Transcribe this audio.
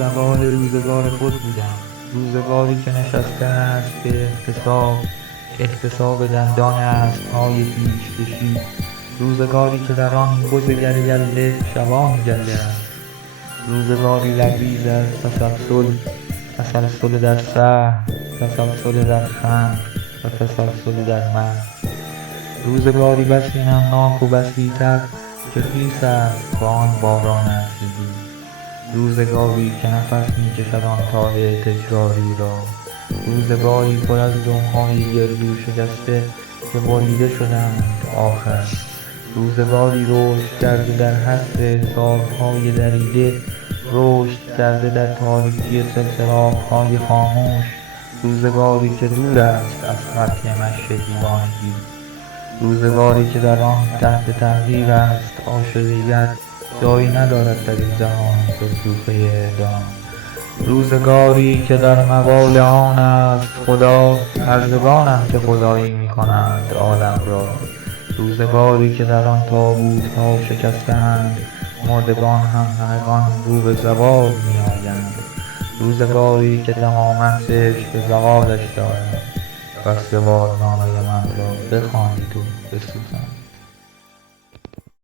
زوال روزگار خود بودم، روزگاری که نشسته است به احتساب دندان اسب‌های پیش کشی، روزگاری که در آن بز گریله شبان گله است، روزگاری لبریز از تسلسل در سحر، تسلسل در خم و تسلسل در مرگ، روزگاری بسی نمناک و بسی تر که خیس است با آن باران اسیدی، روزگاری که نفس می‌کشد آن طالع تکراری را، روزگاری پر از دم‌های گردو شکسته که بریده شدند آخر، روزگاری رشد کرده در حسر سال‌های دریده، رشد کرده در تاریکی چراغ‌های خاموش، روزگاری که دور است از خط مشی دیوانگی، روزگاری که در آن تحت تحقیر است آشفتگی‌ات جایی ندارد در این جهان جز سوخته اعدام، روزگاری که در مقال آن است خدا هرزگانند که خدایی می‌کنند عالم را، روزگاری که در آن تابوت‌ها شکسته‌اند مردگان همگان رو به زوال می‌آیند، روزگاری که تمام عشق به زوالش دارد. بس زوالنامه من را بخوانید و بسوزانید.